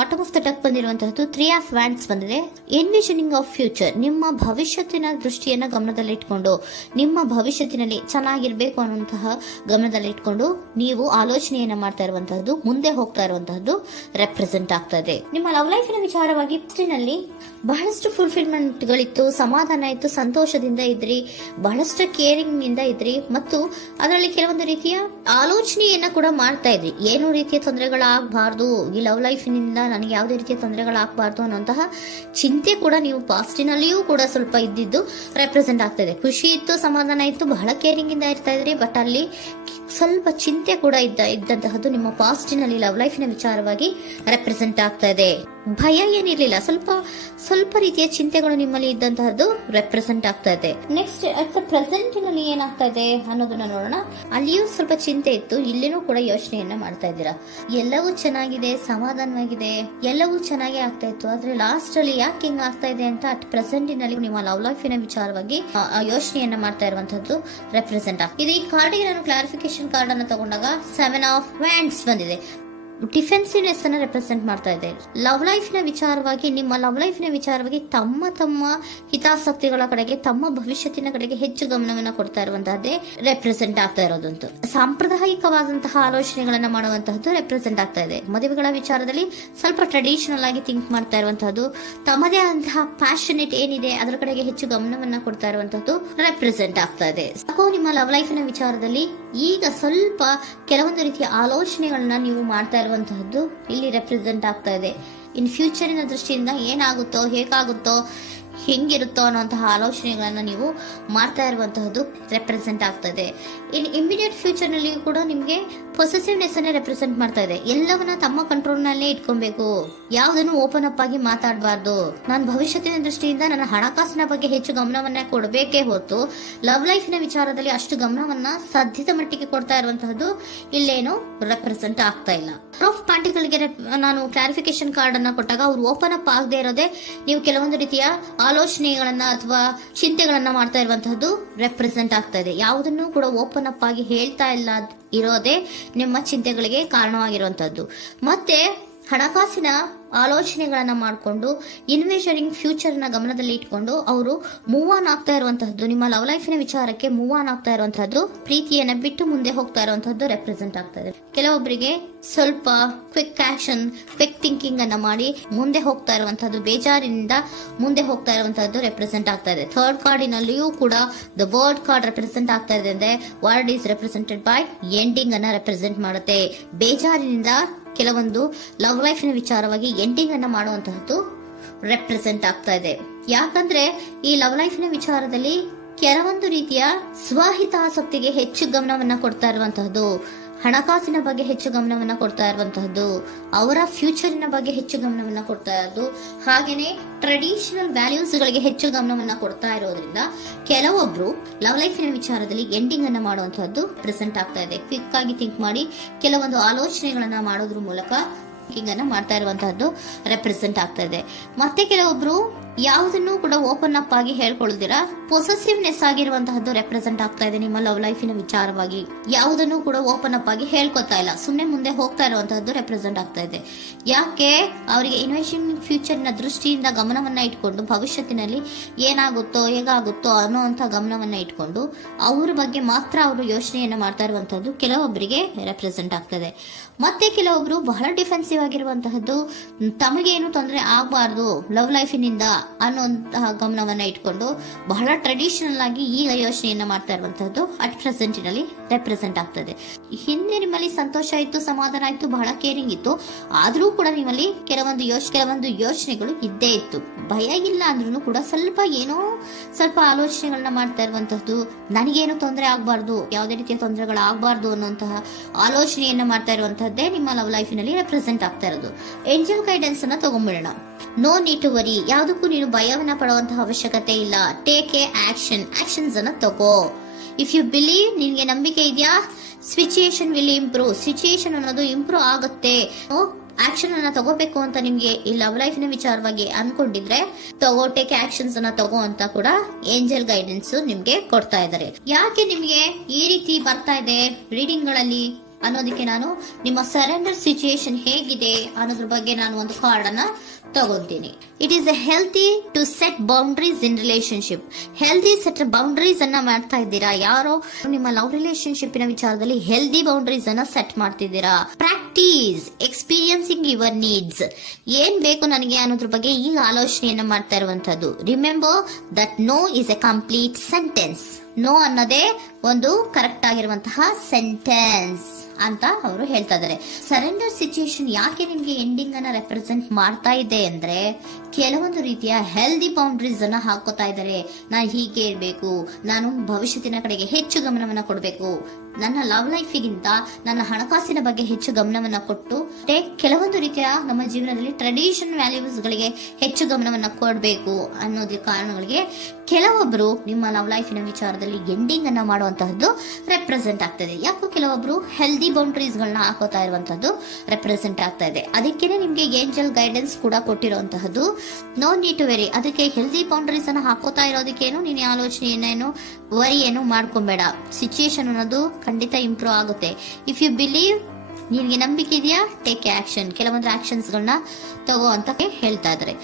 Bottom of the deck ಬಂದಿರುವಂತಹದ್ದು 3 of wands ಬಂದಿದೆ. Envisioning of future, ನಿಮ್ಮ ಭವಿಷ್ಯತ್ತಿನ ದೃಷ್ಟಿಯನ್ನ ಗಮನದಲ್ಲಿಟ್ಕೊಂಡು, ನಿಮ್ಮ ಭವಿಷ್ಯತ್ತಿನಲ್ಲಿ ಚೆನ್ನಾಗಿರ್ಬೇಕು ಅನ್ನುವಂತಹ ಗಮನದಲ್ಲಿಟ್ಕೊಂಡು ನೀವು ಆಲೋಚನೆಯನ್ನ ಮಾಡ್ತಾ ಇರುವಂತಹದ್ದು, ಮುಂದೆ ಹೋಗ್ತಾ ಇರುವಂತಹದ್ದು ರೆಪ್ರೆಸೆಂಟ್ ಆಗ್ತಾ ಇದೆ. ನಿಮ್ಮ ಲವ್ ಲೈಫಿನ ವಿಚಾರವಾಗಿ ನಲ್ಲಿ ಬಹಳಷ್ಟು ಫುಲ್ಫಿಲ್ಮೆಂಟ್ ಗಳಿತ್ತು, ಸಮಾಧಾನ ಇತ್ತು, ಸಂತೋಷದಿಂದ ಇದ್ರಿ, ಬಹಳಷ್ಟು ಕೇರಿಂಗ್ ನಿಂದ ಇದ್ರಿ, ಮತ್ತು ಅದರಲ್ಲಿ ಕೆಲವೊಂದು ರೀತಿಯ ಆಲೋಚನೆಯನ್ನ ಕೂಡ ಮಾಡ್ತಾ ಇದ್ರಿ. ಏನು ರೀತಿಯ ತೊಂದರೆಗಳಾಗಬಾರ್ದು, ಈ ಲವ್ ಲೈಫಿನಿಂದ ನನಗೆ ಯಾವುದೇ ರೀತಿಯ ತೊಂದರೆಗಳಾಗಬಾರ್ದು ಅನ್ನುವಂತಹ ಚಿಂತೆ ಕೂಡ ನೀವು ಪಾಸ್ಟಿನಲ್ಲಿಯೂ ಕೂಡ ಸ್ವಲ್ಪ ಇದ್ದಿದ್ದು ರೆಪ್ರೆಸೆಂಟ್ ಆಗ್ತಾ ಇದೆ. ಖುಷಿ ಇತ್ತು, ಸಮಾಧಾನ ಇತ್ತು, ಬಹಳ ಕೇರಿಂಗ್ ಇಂದ ಇರ್ತಾ ಇದ್ರಿ, ಬಟ್ ಅಲ್ಲಿ ಸ್ವಲ್ಪ ಚಿಂತೆ ಕೂಡ ಇದ್ದಂತಹದ್ದು ನಿಮ್ಮ ಪಾಸ್ಟಿನಲ್ಲಿ ಲವ್ ಲೈಫಿನ ವಿಚಾರವಾಗಿ ರೆಪ್ರೆಸೆಂಟ್ ಆಗ್ತಾ ಇದೆ. ಭಯ ಏನಿರ್ಲಿಲ್ಲ, ಸ್ವಲ್ಪ ರೀತಿಯ ಚಿಂತೆಗಳು ನಿಮ್ಮಲ್ಲಿ ಇದ್ದಂತಹದ್ದು ರೆಪ್ರೆಸೆಂಟ್ ಆಗ್ತಾ ಇದೆ. ನೆಕ್ಸ್ಟ್ ಅಟ್ ದ ಪ್ರೆಸೆಂಟ್ ನಲ್ಲಿ ಏನಾಗ್ತಾ ಇದೆ ಅನ್ನೋದನ್ನ ನೋಡೋಣ. ಅಲ್ಲಿಯೂ ಸ್ವಲ್ಪ ಚಿಂತೆ ಇತ್ತು, ಇಲ್ಲಿನೂ ಕೂಡ ಯೋಚನೆಯನ್ನ ಮಾಡ್ತಾ ಇದ್ದೀರಾ. ಎಲ್ಲವೂ ಚೆನ್ನಾಗಿದೆ, ಸಮಾಧಾನವಾಗಿದೆ, ಎಲ್ಲವೂ ಚೆನ್ನಾಗಿ ಆಗ್ತಾ ಇತ್ತು, ಆದ್ರೆ ಲಾಸ್ಟ್ ಅಲ್ಲಿ ಯಾಕೆ ಹಿಂಗ್ ಆಗ್ತಾ ಇದೆ ಅಂತ ಅಟ್ ಪ್ರೆಸೆಂಟ್ ನಲ್ಲಿ ನಿಮ್ಮ ಲವ್ ಲೈಫಿನ ವಿಚಾರವಾಗಿ ಯೋಚನೆಯನ್ನ ಮಾಡ್ತಾ ಇರುವಂತದ್ದು ರೆಪ್ರೆಸೆಂಟ್ ಆಗ್ತದೆ. ಇದು ಈ ಕಾರ್ಡಿಗೆ ನಾನು ಕ್ಲಾರಿಫಿಕೇಶನ್ ಕಾರ್ಡ್ ಅನ್ನು ತಗೊಂಡಾಗ 7 ಆಫ್ ವ್ಯಾಂಡ್ಸ್ ಬಂದಿದೆ. ಡಿಫೆನ್ಸಿವ್ನೆಸ್ ಅನ್ನ ರೆಪ್ರೆಸೆಂಟ್ ಮಾಡ್ತಾ ಇದೆ. ಲವ್ ಲೈಫಿನ ವಿಚಾರವಾಗಿ, ನಿಮ್ಮ ಲವ್ ಲೈಫಿನ ವಿಚಾರವಾಗಿ ತಮ್ಮ ಹಿತಾಸಕ್ತಿಗಳ ಕಡೆಗೆ, ತಮ್ಮ ಭವಿಷ್ಯತ್ತಿನ ಕಡೆಗೆ ಹೆಚ್ಚು ಗಮನವನ್ನ ಕೊಡ್ತಾ ಇರುವಂತಹದ್ದೇ ರೆಪ್ರೆಸೆಂಟ್ ಆಗ್ತಾ ಇರೋದಂತೂ. ಸಾಂಪ್ರದಾಯಿಕವಾದಂತಹ ಆಲೋಚನೆಗಳನ್ನ ಮಾಡುವಂತಹದ್ದು ರೆಪ್ರೆಸೆಂಟ್ ಆಗ್ತಾ ಇದೆ. ಮದುವೆಗಳ ವಿಚಾರದಲ್ಲಿ ಸ್ವಲ್ಪ ಟ್ರೆಡಿಷನಲ್ ಆಗಿ ಥಿಂಕ್ ಮಾಡ್ತಾ ಇರುವಂತಹದ್ದು, ತಮ್ಮದೇ ಆದಂತಹ ಪ್ಯಾಷನೇಟ್ ಏನಿದೆ ಅದರ ಕಡೆಗೆ ಹೆಚ್ಚು ಗಮನವನ್ನ ಕೊಡ್ತಾ ಇರುವಂತಹದ್ದು ರೆಪ್ರೆಸೆಂಟ್ ಆಗ್ತಾ ಇದೆ. ನಿಮ್ಮ ಲವ್ ಲೈಫಿನ ವಿಚಾರದಲ್ಲಿ ಈಗ ಸ್ವಲ್ಪ ಕೆಲವೊಂದು ರೀತಿಯ ಆಲೋಚನೆಗಳನ್ನ ನೀವು ಮಾಡ್ತಾ ಇರುವಂತಹದ್ದು ಇಲ್ಲಿ ರೆಪ್ರೆಸೆಂಟ್ ಆಗ್ತಾ ಇದೆ. ಇನ್ ಫ್ಯೂಚರಿನ ದೃಷ್ಟಿಯಿಂದ ಏನಾಗುತ್ತೋ, ಹೇಗಾಗುತ್ತೋ, ಹೆಂಗಿರುತ್ತೋ ಅನ್ನುವಂತಹ ಆಲೋಚನೆಗಳನ್ನ ನೀವು ಮಾಡ್ತಾ ಇರುವಂತಹದ್ದು ರೆಪ್ರೆಸೆಂಟ್ ಆಗ್ತದೆ. ಇನ್ ಇಮಿಡಿಯೇಟ್ ಫ್ಯೂಚರ್ ನಲ್ಲಿ ಕೂಡ ನಿಮ್ಗೆ ಪೊಸೆಸಿವ್ನೆಸ್ ಅನ್ನ ರೆಪ್ರೆಸೆಂಟ್ ಮಾಡ್ತಾ ಇದೆ. ಎಲ್ಲವನ್ನ ತಮ್ಮ ಕಂಟ್ರೋಲ್ ನಲ್ಲೇ ಇಟ್ಕೊಬೇಕು, ಯಾವುದನ್ನು ಓಪನ್ ಅಪ್ ಆಗಿ ಮಾತಾಡಬಾರ್ದು. ನಾನು ಭವಿಷ್ಯತ್ತಿನ ದೃಷ್ಟಿಯಿಂದ ನನ್ನ ಹಣಕಾಸಿನ ಬಗ್ಗೆ ಹೆಚ್ಚು ಗಮನವನ್ನ ಕೊಡಬೇಕೇ ಹೊತ್ತು ಲವ್ ಲೈಫಿನ ವಿಚಾರದಲ್ಲಿ ಅಷ್ಟು ಗಮನವನ್ನ ಸದ್ಯದ ಮಟ್ಟಿಗೆ ಕೊಡ್ತಾ ಇರುವಂತಹದ್ದು ಇಲ್ಲೇನು ರೆಪ್ರೆಸೆಂಟ್ ಆಗ್ತಾ ಇಲ್ಲ. ಆಫ್ ಪಾರ್ಟಿಗಳಿಗೆ ನಾನು ಕ್ಲಾರಿಫಿಕೇಶನ್ ಕಾರ್ಡ್ ಅನ್ನ ಕೊಟ್ಟಾಗ ಅವ್ರು ಓಪನ್ ಅಪ್ ಆಗದೆ ಇರೋದೇ ನೀವು ಕೆಲವೊಂದು ರೀತಿಯ ಆಲೋಚನೆಗಳನ್ನ ಅಥವಾ ಚಿಂತೆಗಳನ್ನ ಮಾಡ್ತಾ ಇರುವಂತಹದ್ದು ರೆಪ್ರೆಸೆಂಟ್ ಆಗ್ತಾ ಇದೆ. ಯಾವುದನ್ನು ಕೂಡ ಓಪನ್ ಅಪ್ ಆಗಿ ಹೇಳ್ತಾ ಇಲ್ಲ ಇರೋದೇ ನಿಮ್ಮ ಚಿಂತೆಗಳಿಗೆ ಕಾರಣವಾಗಿರುವಂತಹದ್ದು. ಮತ್ತೆ ಹಣಕಾಸಿನ ಆಲೋಚನೆಗಳನ್ನ ಮಾಡಿಕೊಂಡು ಇನ್ವೆಸ್ಟಿಂಗ್ ಫ್ಯೂಚರ್ ನ ಗಮನದಲ್ಲಿ ಇಟ್ಕೊಂಡು ಅವರು ಮೂವ್ ಆನ್ ಆಗ್ತಾ ಇರುವಂತಹದ್ದು, ನಿಮ್ಮ ಲವ್ ಲೈಫಿನ ವಿಚಾರಕ್ಕೆ ಮೂವ್ ಆನ್ ಆಗ್ತಾ ಇರುವಂತಹದ್ದು, ಪ್ರೀತಿಯನ್ನ ಬಿಟ್ಟು ಮುಂದೆ ಹೋಗ್ತಾ ಇರುವಂತಹದ್ದು ರೆಪ್ರೆಸೆಂಟ್ ಆಗ್ತಾ ಇದೆ. ಕೆಲವೊಬ್ಬರಿಗೆ ಸ್ವಲ್ಪ ಕ್ವಿಕ್ ಆಕ್ಷನ್, ಕ್ವಿಕ್ ಥಿಂಕಿಂಗ್ ಅನ್ನ ಮಾಡಿ ಮುಂದೆ ಹೋಗ್ತಾ ಇರುವಂತಹದ್ದು, ಬೇಜಾರಿನಿಂದ ಮುಂದೆ ಹೋಗ್ತಾ ಇರುವಂತಹದ್ದು ರೆಪ್ರೆಸೆಂಟ್ ಆಗ್ತಾ ಇದೆ. ಥರ್ಡ್ ಕಾರ್ಡಿನಲ್ಲಿಯೂ ಕೂಡ ದ ವರ್ಡ್ ಕಾರ್ಡ್ ರೆಪ್ರೆಸೆಂಟ್ ಆಗ್ತಾ ಇದೆ. ಅಂದ್ರೆ word is represented by ending ಅನ್ನ ರೆಪ್ರೆಸೆಂಟ್ ಮಾಡುತ್ತೆ. ಬೇಜಾರಿನಿಂದ ಕೆಲವೊಂದು ಲವ್ ಲೈಫಿನ ವಿಚಾರವಾಗಿ ಎಂಡಿಂಗ್ ಅನ್ನ ಮಾಡುವಂತಹದ್ದು ರೆಪ್ರೆಸೆಂಟ್ ಆಗ್ತಾ ಇದೆ. ಯಾಕಂದ್ರೆ ಈ ಲವ್ ಲೈಫಿನ ವಿಚಾರದಲ್ಲಿ ಕೆಲವೊಂದು ರೀತಿಯ ಸ್ವಹಿತಾಸಕ್ತಿಗೆ ಹೆಚ್ಚು ಗಮನವನ್ನ ಕೊಡ್ತಾ ಇರುವಂತಹದ್ದು, ಹಣಕಾಸಿನ ಬಗ್ಗೆ ಹೆಚ್ಚು ಗಮನವನ್ನ ಕೊಡ್ತಾ ಇರುವಂತಹದ್ದು, ಅವರ ಫ್ಯೂಚರಿನ ಬಗ್ಗೆ ಹೆಚ್ಚು ಗಮನವನ್ನ ಕೊಡ್ತಾ ಇರೋದು, ಹಾಗೇನೆ ಟ್ರೆಡಿಷನಲ್ ವ್ಯಾಲ್ಯೂಸ್ ಗಳಿಗೆ ಹೆಚ್ಚು ಗಮನವನ್ನ ಕೊಡ್ತಾ ಇರೋದ್ರಿಂದ ಕೆಲವೊಬ್ರು ಲವ್ ಲೈಫಿನ ವಿಚಾರದಲ್ಲಿ ಎಂಡಿಂಗ್ ಅನ್ನ ಮಾಡುವಂತಹದ್ದು ಪ್ರೆಸೆಂಟ್ ಆಗ್ತಾ ಇದೆ. ಕ್ವಿಕ್ ಆಗಿ ಥಿಂಕ್ ಮಾಡಿ ಕೆಲವೊಂದು ಆಲೋಚನೆಗಳನ್ನ ಮಾಡೋದ್ರ ಮೂಲಕ ಅನ್ನ ಮಾಡ್ತಾ ಇರುವಂತಹದ್ದು ರೆಪ್ರೆಸೆಂಟ್ ಆಗ್ತಾ ಇದೆ. ಮತ್ತೆ ಕೆಲವೊಬ್ರು ಯಾವುದನ್ನು ಕೂಡ ಓಪನ್ ಅಪ್ ಆಗಿ ಹೇಳ್ಕೊಳ್ದಿರಾ ಪೊಸೆಸಿವ್ನೆಸ್ ಆಗಿರುವಂತಹದ್ದು ರೆಪ್ರೆಸೆಂಟ್ ಆಗ್ತಾ ಇದೆ. ನಿಮ್ಮ ಲವ್ ಲೈಫಿನ ವಿಚಾರವಾಗಿ ಯಾವುದನ್ನು ಕೂಡ ಓಪನ್ ಅಪ್ ಆಗಿ ಹೇಳ್ಕೊತಾ ಇಲ್ಲ, ಸುಮ್ನೆ ಮುಂದೆ ಹೋಗ್ತಾ ಇರುವಂತಹದ್ದು ರೆಪ್ರೆಸೆಂಟ್ ಆಗ್ತಾ ಇದೆ. ಯಾಕೆ ಅವರಿಗೆ ಇನ್ವೆಸ್ಟಿಂಗ್ ಫ್ಯೂಚರ್ ನ ದೃಷ್ಟಿಯಿಂದ ಗಮನವನ್ನ ಇಟ್ಕೊಂಡು ಭವಿಷ್ಯತ್ತಿನಲ್ಲಿ ಏನಾಗುತ್ತೋ, ಹೇಗಾಗುತ್ತೋ ಅನ್ನೋಂತ ಗಮನವನ್ನ ಇಟ್ಕೊಂಡು ಅವ್ರ ಬಗ್ಗೆ ಮಾತ್ರ ಅವರು ಯೋಚನೆಯನ್ನ ಮಾಡ್ತಾ ಇರುವಂತಹದ್ದು ಕೆಲವೊಬ್ಬರಿಗೆ ರೆಪ್ರೆಸೆಂಟ್ ಆಗ್ತದೆ. ಮತ್ತೆ ಕೆಲವೊಬ್ರು ಬಹಳ ಡಿಫೆನ್ಸಿವ್ ಆಗಿರುವಂತಹದ್ದು, ತಮಗೇನು ತೊಂದರೆ ಆಗಬಾರ್ದು ಲವ್ ಲೈಫಿನಿಂದ ಅನ್ನುವಂತಹ ಗಮನವನ್ನ ಇಟ್ಕೊಂಡು ಬಹಳ ಟ್ರೆಡಿಷನಲ್ ಆಗಿ ಈಗ ಯೋಚನೆಯನ್ನ ಮಾಡ್ತಾ ಇರುವಂತಹದ್ದು ಅಟ್ ಪ್ರೆಸೆಂಟ್ ನಲ್ಲಿ ರೆಪ್ರೆಸೆಂಟ್ ಆಗ್ತದೆ. ಹಿಂದೆ ನಿಮ್ಮಲ್ಲಿ ಸಂತೋಷ ಇತ್ತು, ಸಮಾಧಾನ ಇತ್ತು, ಬಹಳ ಕೇರಿಂಗ್ ಇತ್ತು, ಆದ್ರೂ ಕೂಡ ನಿಮ್ಮಲ್ಲಿ ಕೆಲವೊಂದು ಯೋಚನೆಗಳು ಇದ್ದೇ ಇತ್ತು. ಭಯ ಇಲ್ಲ ಅಂದ್ರೂ ಕೂಡ ಸ್ವಲ್ಪ ಆಲೋಚನೆಗಳನ್ನ ಮಾಡ್ತಾ ಇರುವಂತಹದ್ದು, ನನಗೇನು ತೊಂದರೆ ಆಗಬಾರ್ದು, ಯಾವುದೇ ರೀತಿಯ ತೊಂದರೆಗಳು ಆಗಬಾರ್ದು ಅನ್ನುವಂತಹ ಆಲೋಚನೆಯನ್ನ ಮಾಡ್ತಾ ಇರುವಂತಹದ್ದೇ ನಿಮ್ಮ ಲವ್ ಲೈಫಿನಲ್ಲಿ ರೆಪ್ರೆಸೆಂಟ್ ಆಗ್ತಾ ಇರೋದು. ಏಂಜಲ್ ಗೈಡೆನ್ಸ್ ಅನ್ನ ತಗೊಂಡ್ಬಿಡೋಣ. ನೋ ನೀಡ್ ಟು ವರಿ, ಯಾವುದಕ್ಕೂ ನೀನು ಭಯವನ್ನ ಪಡುವಂತಹ ಅವಶ್ಯಕತೆ ಇಲ್ಲ. ಟೇಕ್ ಎ ಆಕ್ಷನ್ಸ್ ಅನ್ನ ತಗೋ. ಇಫ್ ಯು ಬಿಲೀವ್, ನಿನ್ಗೆ ನಂಬಿಕೆ ಇದೆಯಾ, ಸಿಚುಯೇಷನ್ ವಿಲ್ ಇಂಪ್ರೂವ್, ಸಿಚುಯೇಷನ್ ಅನ್ನೋದು ಇಂಪ್ರೂವ್ ಆಗುತ್ತೆ. ಆಕ್ಷನ್ ಅನ್ನ ತಗೋಬೇಕು ಅಂತ ನಿಮ್ಗೆ ಈ ಲವ್ ಲೈಫಿನ ವಿಚಾರವಾಗಿ ಅನ್ಕೊಂಡಿದ್ರೆ ಟೇಕ್ ಆಕ್ಷನ್ಸ್ ಅನ್ನ ತಗೋ ಅಂತ ಕೂಡ ಏಂಜಲ್ ಗೈಡೆನ್ಸ್ ನಿಮ್ಗೆ ಕೊಡ್ತಾ ಇದ್ದಾರೆ. ಯಾಕೆ ನಿಮ್ಗೆ ಈ ರೀತಿ ಬರ್ತಾ ಇದೆ ರೀಡಿಂಗ್ ಗಳಲ್ಲಿ ಅನ್ನೋದಕ್ಕೆ ನಾನು ನಿಮ್ಮ ಸರೆಂಡರ್ ಸಿಚುಯೇಷನ್ ಹೇಗಿದೆ ಅನ್ನೋದ್ರ ಬಗ್ಗೆ ನಾನು ಒಂದು ಕಾರ್ಡ್ ಅನ್ನ ತಗೊಂತೀನಿ. It is a healthy to set boundaries in relationship. Healthy set boundaries ಅನ್ನ ಮಾಡ್ತಾ ಇದ್ದೀರಾ? ಯಾರೋ ನಿಮ್ಮ ಲವ್ ರಿಲೇಶನ್ಶಿಪ್ ನ ವಿಚಾರದಲ್ಲಿ ಹೆಲ್ದಿ ಬೌಂಡ್ರೀಸ್ ಅನ್ನ ಸೆಟ್ ಮಾಡ್ತಿದ್ದೀರಾ? Practice experiencing your needs. ಏನ್ ಬೇಕು ನನಗೆ ಅನ್ನೋದ್ರ ಬಗ್ಗೆ ಈಗ ಆಲೋಚನೆಯನ್ನ ಮಾಡ್ತಾ ಇರುವಂತದ್ದು. Remember that no is a complete sentence. No ಅನ್ನೋದೇ ಒಂದು ಕರೆಕ್ಟ್ ಆಗಿರುವಂತಹ ಸೆಂಟೆನ್ಸ್ ಅಂತ ಅವರು ಹೇಳ್ತಾ ಇದ್ದಾರೆ. ಸರೆಂಡರ್ ಸಿಚುಯೇಷನ್ ಯಾಕೆ ನಿಮ್ಗೆ ಎಂಡಿಂಗ್ ಅನ್ನ ರೆಪ್ರೆಸೆಂಟ್ ಮಾಡ್ತಾ ಇದೆ ಅಂದ್ರೆ, ಕೆಲವೊಂದು ರೀತಿಯ ಹೆಲ್ದಿ ಬೌಂಡ್ರೀಸ್ ಅನ್ನ ಹಾಕೋತಾ ಇದ್ದಾರೆ. ನಾನು ಹೀಗೆ ಇರ್ಬೇಕು, ನಾನು ಭವಿಷ್ಯತ್ತಿನ ಕಡೆಗೆ ಹೆಚ್ಚು ಗಮನವನ್ನ ಕೊಡಬೇಕು, ನನ್ನ ಲವ್ ಲೈಫಿಗಿಂತ ನನ್ನ ಹಣಕಾಸಿನ ಬಗ್ಗೆ ಹೆಚ್ಚು ಗಮನವನ್ನ ಕೊಟ್ಟು ಕೆಲವೊಂದು ರೀತಿಯ ನಮ್ಮ ಜೀವನದಲ್ಲಿ ಟ್ರೆಡಿಷನ್ ವ್ಯಾಲ್ಯೂಸ್ ಗಳಿಗೆ ಹೆಚ್ಚು ಗಮನವನ್ನ ಕೊಡಬೇಕು ಅನ್ನೋದ್ರ ಕಾರಣಗಳಿಗೆ ಕೆಲವೊಬ್ರು ನಿಮ್ಮ ಲವ್ ಲೈಫಿನ ವಿಚಾರದಲ್ಲಿ ಎಂಡಿಂಗ್ ಅನ್ನ ಮಾಡುವಂತಹದ್ದು ರೆಪ್ರೆಸೆಂಟ್ ಆಗ್ತದೆ. ಯಾಕೋ ಕೆಲವೊಬ್ರು ಹೆಲ್ದಿ ಬೌಂಡ್ರೀಸ್ ಗಳನ್ನ ಹಾಕೋತಾ ಇರುವಂತಹದ್ದು ರೆಪ್ರೆಸೆಂಟ್ ಆಗ್ತಾ ಇದೆ. ಅದಕ್ಕೇನೆ ನಿಮ್ಗೆ ಏಂಜಲ್ ಗೈಡೆನ್ಸ್ ಕೂಡ ಕೊಟ್ಟಿರುವಂತಹದ್ದು. No need to worry. ಅದಕ್ಕೆ ಹೆಲ್ದಿ ಬೌಂಡ್ರೀಸ್ ಅನ್ನ ಹಾಕೋತಾ ಇರೋದಕ್ಕೇನು ನೀನು ಆಲೋಚನೆಯನ್ನೇನು ವರಿ ಏನು ಮಾಡ್ಕೊಂಬೇಡ. ಸಿಚುಯೇಷನ್ ಅನ್ನೋದು ಖಂಡಿತ ಇಂಪ್ರೂವ್ ಆಗುತ್ತೆ. ಇಫ್ ಯು ಬಿಲೀವ್, ನಿನ್ಗೆ ನಂಬಿಕೆ ಇದೆಯಾ, ಟೇಕ್ ಆಕ್ಷನ್. ಕೆಲವೊಂದು ಆಕ್ಷನ್ಸ್ ಗಳನ್ನ ತಗೋ ಅಂತ ಹೇಳ್ತಾ ಇದ್ದಾರೆ.